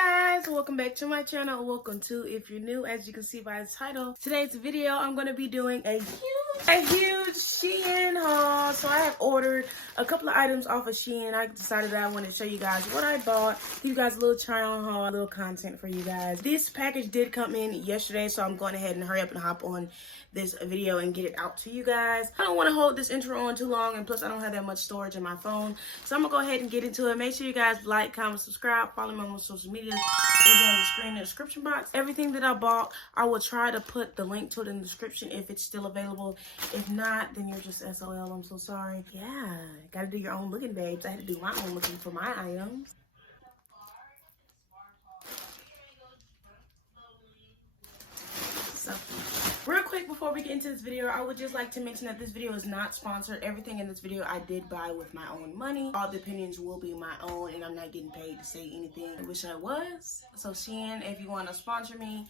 Hi guys, welcome back to my channel. Welcome to, if you're new, as you can see by the title, today's video I'm going to be doing a huge SHEIN haul. So I have ordered a couple of items off of SHEIN. I decided that I wanted to show you guys what I bought, give you guys a little try on haul, a little content for you guys. This package did come in yesterday, so I'm going ahead and hurry up and hop on this video and get it out to you guys. I don't want to hold this intro on too long, and plus I don't have that much storage in my phone, so I'm gonna go ahead and get into it. Make sure you guys like, comment, subscribe, follow me on my social media. It'll be on the screen in the description box. Everything that I bought, I will try to put the link to it in the description if it's still available. If not, then you're just SOL. I'm so sorry. Yeah, gotta do your own looking, babes. I had to do my own looking for my items. So, real quick before we get into this video, I would just like to mention that this video is not sponsored. Everything in this video I did buy with my own money. All the opinions will be my own, and I'm not getting paid to say anything. I wish I was. So SHEIN, if you want to sponsor me,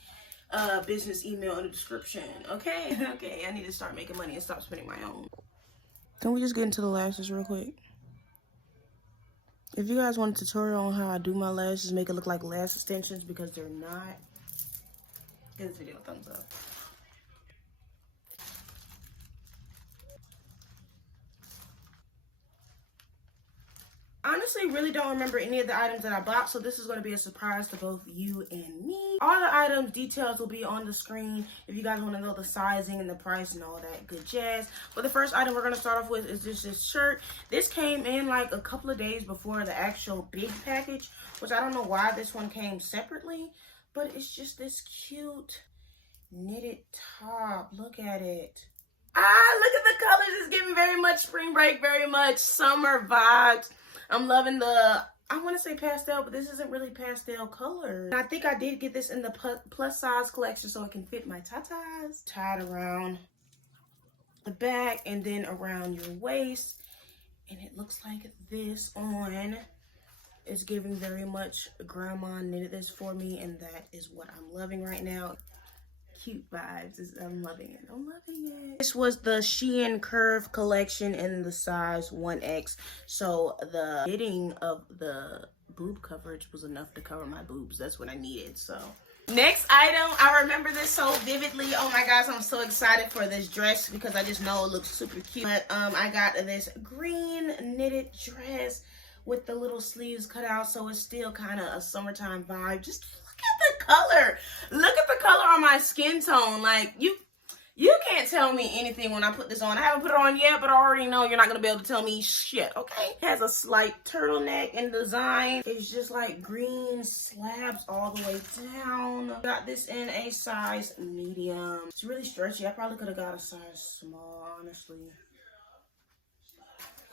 business email in the description. Okay? Okay, I need to start making money and stop spending my own. Can we just get into the lashes real quick? If you guys want a tutorial on how I do my lashes, make it look like lash extensions because they're not, give this video a thumbs up. Honestly, really don't remember any of the items that I bought, so this is going to be a surprise to both you and me. All the items, details will be on the screen if you guys want to know the sizing and the price and all that good jazz. But the first item we're going to start off with is just this shirt. This came in like a couple of days before the actual big package, which I don't know why this one came separately, but it's just this cute knitted top. Look at it. Ah, look at the colors. It's giving very much spring break, very much summer vibes. I'm loving the, I want to say pastel, but this isn't really pastel color. And I think I did get this in the plus size collection so it can fit my tatas. Tied around the back and then around your waist. And it looks like this on. It's giving very much grandma knitted this for me, and that is what I'm loving right now. Cute vibes. I'm loving it. I'm loving it. This was the SHEIN Curve collection in the size 1X. So the fitting of the boob coverage was enough to cover my boobs. That's what I needed. So next item, I remember this so vividly. Oh my gosh, I'm so excited for this dress because I just know it looks super cute. But I got this green knitted dress with the little sleeves cut out, so it's still kind of a summertime vibe. Just look at the color. Look at the color on my skin tone. Like, you can't tell me anything when I put this on. I haven't put it on yet, but I already know you're not going to be able to tell me shit, okay? It has a slight turtleneck in design. It's just like green slabs all the way down. Got this in a size medium. It's really stretchy. I probably could have got a size small, honestly.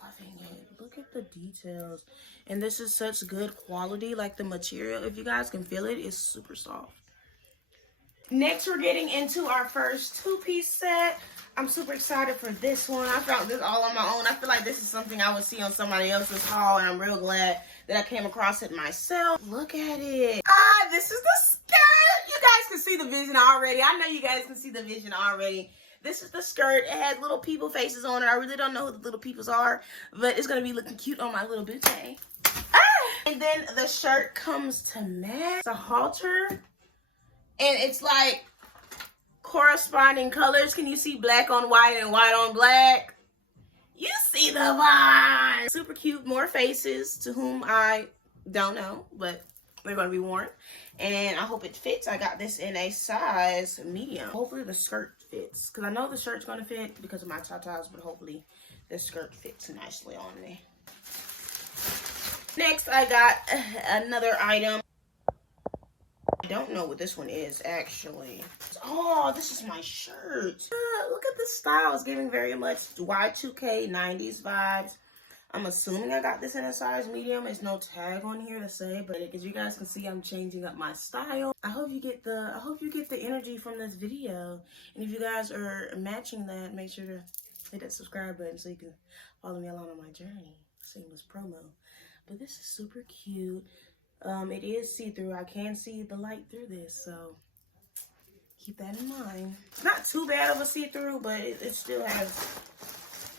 Loving it. Look at the details. And this is such good quality. Like, the material, if you guys can feel it, is super soft. Next, we're getting into our first two-piece set. I'm super excited for this one. I found this all on my own. I feel like this is something I would see on somebody else's haul, and I'm real glad that I came across it myself. Look at it. Ah, this is the skirt. You guys can see the vision already. I know you guys can see the vision already. This is the skirt. It has little people faces on it. I really don't know who the little peoples are, but it's going to be looking cute on my little bouquet. Ah! And then the shirt comes to match. It's a halter. And it's like corresponding colors. Can you see black on white and white on black? You see the vibe. Super cute. More faces to whom I don't know, but they're going to be worn. And I hope it fits. I got this in a size medium. Hopefully the skirt fits, because I know the shirt's going to fit because of my tatas, but hopefully the skirt fits nicely on me. Next, I got another item. I don't know what this one is, actually. Oh, this is my shirt. Look at the style. It's giving very much Y2K 90s vibes. I'm assuming I got this in a size medium. There's no tag on here to say, but as you guys can see, I'm changing up my style. I hope you get the energy from this video. And if you guys are matching that, make sure to hit that subscribe button so you can follow me along on my journey. Seamless promo. But this is super cute. It is see-through. I can see the light through this, so keep that in mind. It's not too bad of a see-through, but it still has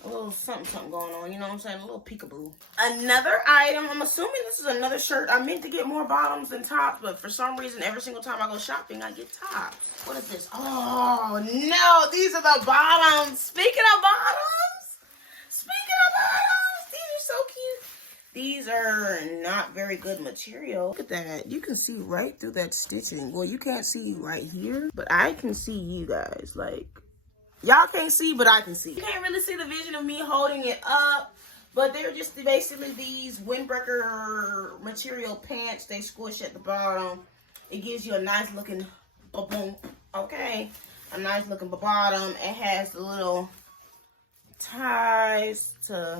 a little something going on, you know what I'm saying? A little peekaboo. Another item, I'm assuming this is another shirt. I meant to get more bottoms than tops, but for some reason, every single time I go shopping, I get tops. What is this? Oh, no, these are the bottoms. Speaking of bottoms, these are so cute. These are not very good material. Look at that. You can see right through that stitching. Well, you can't see right here, but I can see you guys. Like, y'all can't see, but I can see. You can't really see the vision of me holding it up, but they're just basically these windbreaker material pants. They squish at the bottom. It gives you a nice looking ba-boom, okay? A nice looking bottom. It has the little ties to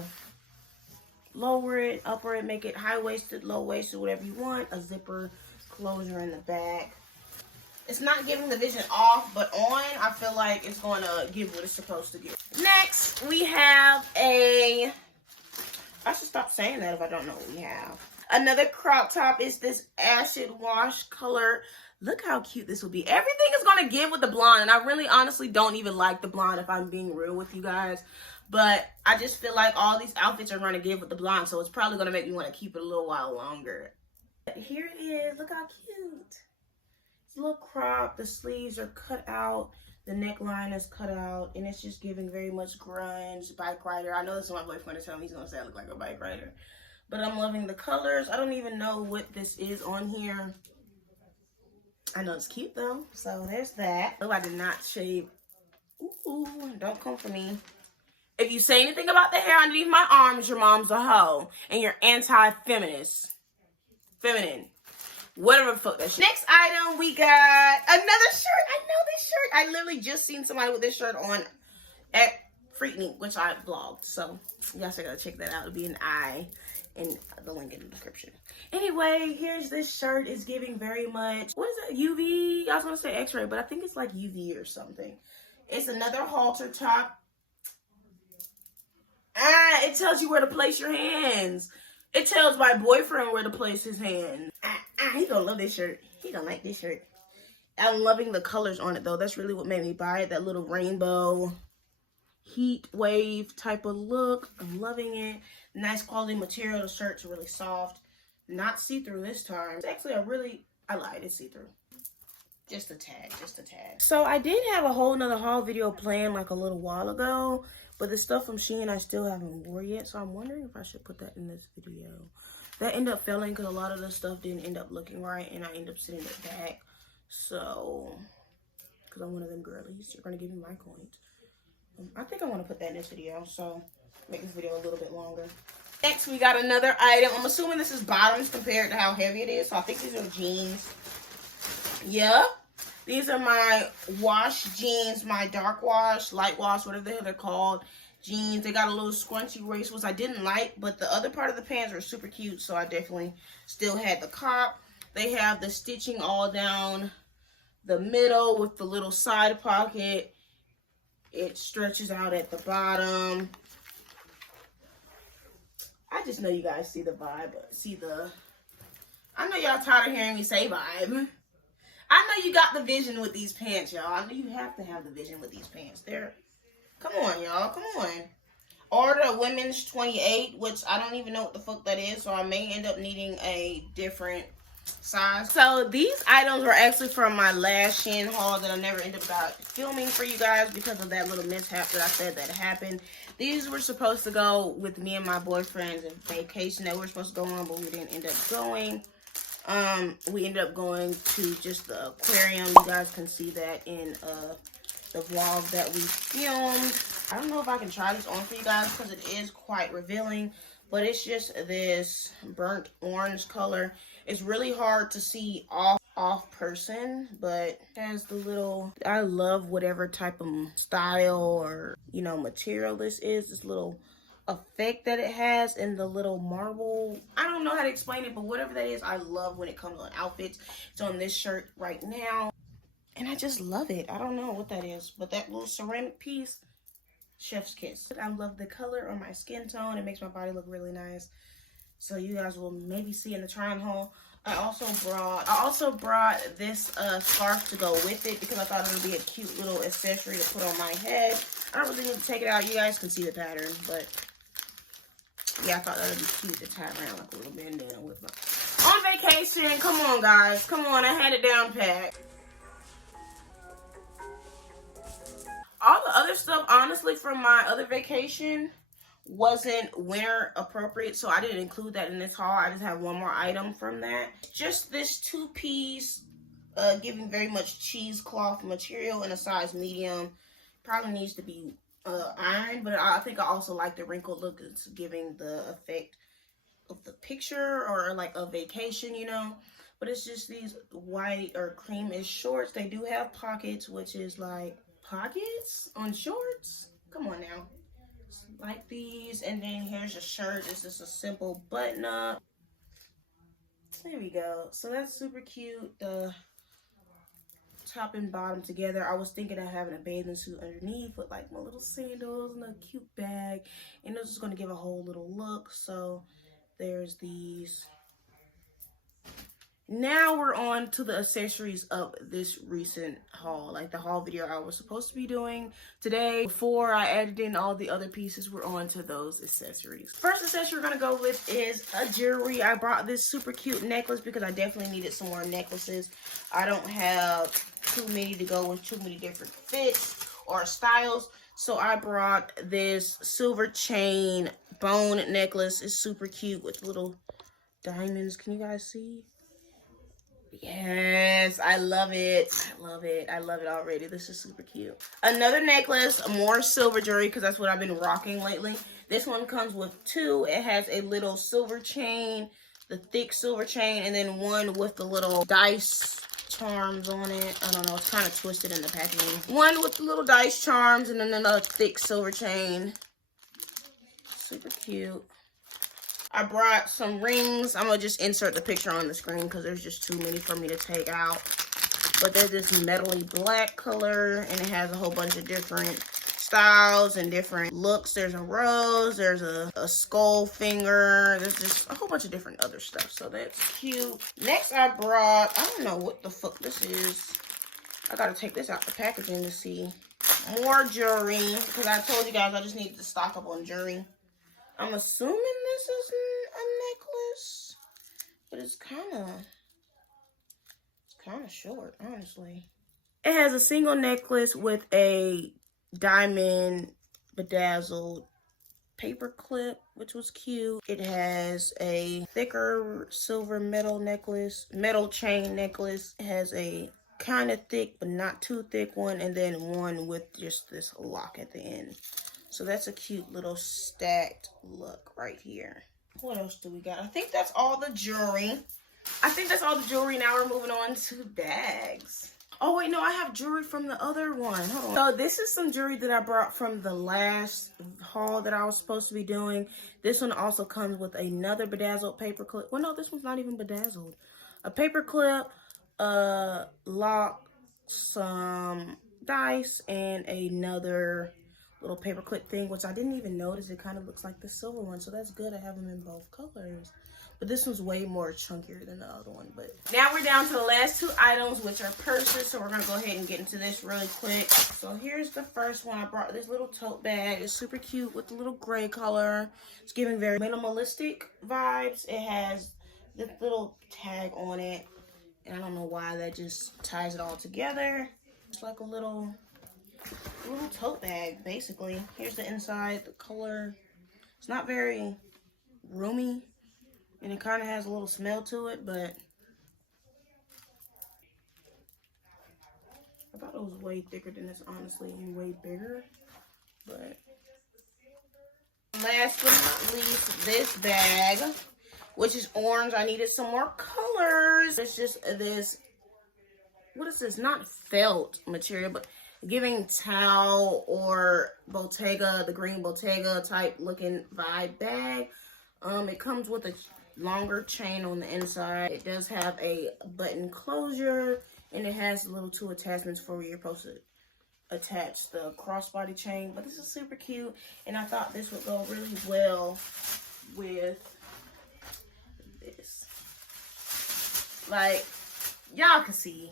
lower it, upper it, make it high-waisted, low-waisted, whatever you want. A zipper closure in the back. It's not giving the vision off, but on, I feel like it's going to give what it's supposed to give. Next, we have a... I should stop saying that if I don't know what we have. Another crop top is this acid wash color. Look how cute this will be. Everything is going to give with the blonde, and I really honestly don't even like the blonde if I'm being real with you guys. But I just feel like all these outfits are going to give with the blonde, so it's probably going to make me want to keep it a little while longer. Here it is. Look how cute. It's a little crop. The sleeves are cut out. The neckline is cut out. And it's just giving very much grunge, bike rider. I know this is my boyfriend to tell me. He's going to say I look like a bike rider. But I'm loving the colors. I don't even know what this is on here. I know it's cute, though. So there's that. Oh, I did not shave. Ooh, don't come for me. If you say anything about the hair underneath my arms, your mom's a hoe. And you're anti-feminist. Feminine. Whatever the fuck that shit. Next item, we got another shirt. I know this shirt. I literally just seen somebody with this shirt on at Freaknik, which I vlogged. So, you guys gotta check that out. It'll be an eye in the link in the description. Anyway, here's this shirt. It's giving very much, what is it? UV? I was gonna say X-ray, but I think it's like UV or something. It's another halter top. It tells you where to place your hands. It tells my boyfriend where to place his hands. He gonna love this shirt. He gonna like this shirt. I'm loving the colors on it, though. That's really what made me buy it. That little rainbow heat wave type of look. I'm loving it. Nice quality material. The shirt's really soft. Not see-through this time. It's actually I lied. It's see-through. Just a tad. So I did have a whole nother haul video planned like a little while ago. But the stuff from SHEIN I still haven't wore yet. So I'm wondering if I should put that in this video. That ended up failing because a lot of the stuff didn't end up looking right. And I ended up sending it back. So, because I'm one of them girlies. You're going to give me my coins. I think I want to put that in this video. So, make this video a little bit longer. Next, we got another item. I'm assuming this is bottoms compared to how heavy it is. So, I think these are jeans. Yeah. These are my wash jeans, my dark wash, light wash, whatever the hell they're called, jeans. They got a little scrunchy waist, which I didn't like, but the other part of the pants are super cute, so I definitely still had the cop. They have the stitching all down the middle with the little side pocket. It stretches out at the bottom. I just know you guys see the vibe, I know y'all tired of hearing me say vibe. I know you got the vision with these pants, y'all. I know you have to have the vision with these pants. Come on, y'all. Come on. Order a women's 28, which I don't even know what the fuck that is, so I may end up needing a different size. So these items were actually from my last SHEIN haul that I never ended up filming for you guys because of that little mishap that I said that happened. These were supposed to go with me and my boyfriend's vacation that we were supposed to go on, but we didn't end up going. We ended up going to just the aquarium. You guys can see that in the vlog that we filmed. I don't know if I can try this on for you guys because it is quite revealing, but it's just this burnt orange color. It's really hard to see off person, but it has the little, I love whatever type of style or, you know, material this is. This little effect that it has and the little marble, I don't know how to explain it, but whatever that is, I love when it comes on outfits. It's on this shirt right now and I just love it. I don't know what that is, but that little ceramic piece, chef's kiss. I love the color on my skin tone. It makes my body look really nice, so you guys will maybe see in the try on haul. I also brought this scarf to go with it because I thought it would be a cute little accessory to put on my head. I don't really need to take it out. You guys can see the pattern, but yeah, I thought that would be cute to tie around like a little bandana with my. On vacation, come on guys, come on, I had it down pat. All the other stuff, honestly, from my other vacation wasn't winter appropriate, so I didn't include that in this haul. I just have one more item from that. Just this two-piece, giving very much cheesecloth material in a size medium. Probably needs to be ironed, but I think I also like the wrinkled look. It's giving the effect of the picture or like a vacation, you know. But it's just these white or creamish shorts. They do have pockets, which is like pockets on shorts. Come on now. Like these, and then here's a shirt. This is a simple button up. There we go. So that's super cute. The top and bottom together. I was thinking of having a bathing suit underneath with like my little sandals and a cute bag, and this is going to give a whole little look. So there's these. Now we're on to the accessories of this recent haul, like the haul video I was supposed to be doing today. Before I added in all the other pieces, we're on to those accessories. First accessory we're gonna go with is a jewelry. I brought this super cute necklace because I definitely needed some more necklaces. I don't have too many to go with too many different fits or styles. So I brought this silver chain bone necklace. It's super cute with little diamonds. Can you guys see? Yes, I love it. I love it. I love it already. This is super cute. Another necklace, more silver jewelry because that's what I've been rocking lately. This one comes with two. It has a little silver chain, the thick silver chain, and then one with the little dice charms on it. I don't know. It's kind of twisted in the packaging. One with the little dice charms and then another thick silver chain. Super cute. I brought some rings. I'm going to just insert the picture on the screen because there's just too many for me to take out. But they're this metally black color, and it has a whole bunch of different styles and different looks. There's a rose, there's a skull finger, there's just a whole bunch of different other stuff. So that's cute. Next I brought, I don't know what the fuck this is. I got to take this out the packaging to see. More jewelry because I told you guys I just needed to stock up on jewelry. I'm assuming this is a necklace, but it's kind of short, honestly. It has a single necklace with a diamond bedazzled paper clip, which was cute. It has a thicker silver metal chain necklace. It has a kind of thick but not too thick one, and then one with just this lock at the end. So that's a cute little stacked look right here. What else do we got? I think that's all the jewelry. Now we're moving on to bags. Oh wait, no, I have jewelry from the other one. Hold on. So this is some jewelry that I brought from the last haul that I was supposed to be doing. This one also comes with another bedazzled paper clip. Well, no, this one's not even bedazzled. A paper clip, lock, some dice, and another little paper clip thing, which I didn't even notice. It kind of looks like the silver one, so that's good. I have them in both colors, but this one's way more chunkier than the other one. But now we're down to the last two items, which are purses, so we're gonna go ahead and get into this really quick. So here's the first one. I brought this little tote bag. It's super cute with the little gray color. It's giving very minimalistic vibes. It has this little tag on it, and I don't know why, that just ties it all together. It's like a little tote bag, basically. Here's the inside, the color. It's not very roomy, and it kind of has a little smell to it, but I thought it was way thicker than this, honestly, and way bigger. But last but not least, this bag, which is orange. I needed some more colors. It's just this, what is this? Not felt material, but giving towel or Bottega, the green Bottega type looking vibe bag. It comes with a longer chain on the inside. It does have a button closure, and it has little two attachments for where you're supposed to attach the crossbody chain. But this is super cute, and I thought this would go really well with this. Like, y'all can see.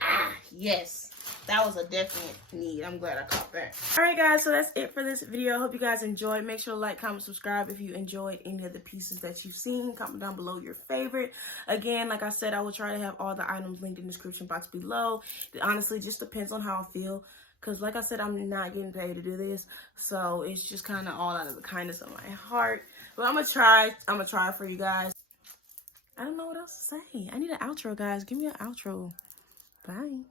Ah, yes. That was a definite need. I'm glad I caught that. Alright guys, so that's it for this video. I hope you guys enjoyed. Make sure to like, comment, subscribe if you enjoyed any of the pieces that you've seen. Comment down below your favorite. Again, like I said, I will try to have all the items linked in the description box below. It honestly just depends on how I feel. Because like I said, I'm not getting paid to do this. So it's just kind of all out of the kindness of my heart. But I'm going to try. I'm going to try for you guys. I don't know what else to say. I need an outro, guys. Give me an outro. Bye.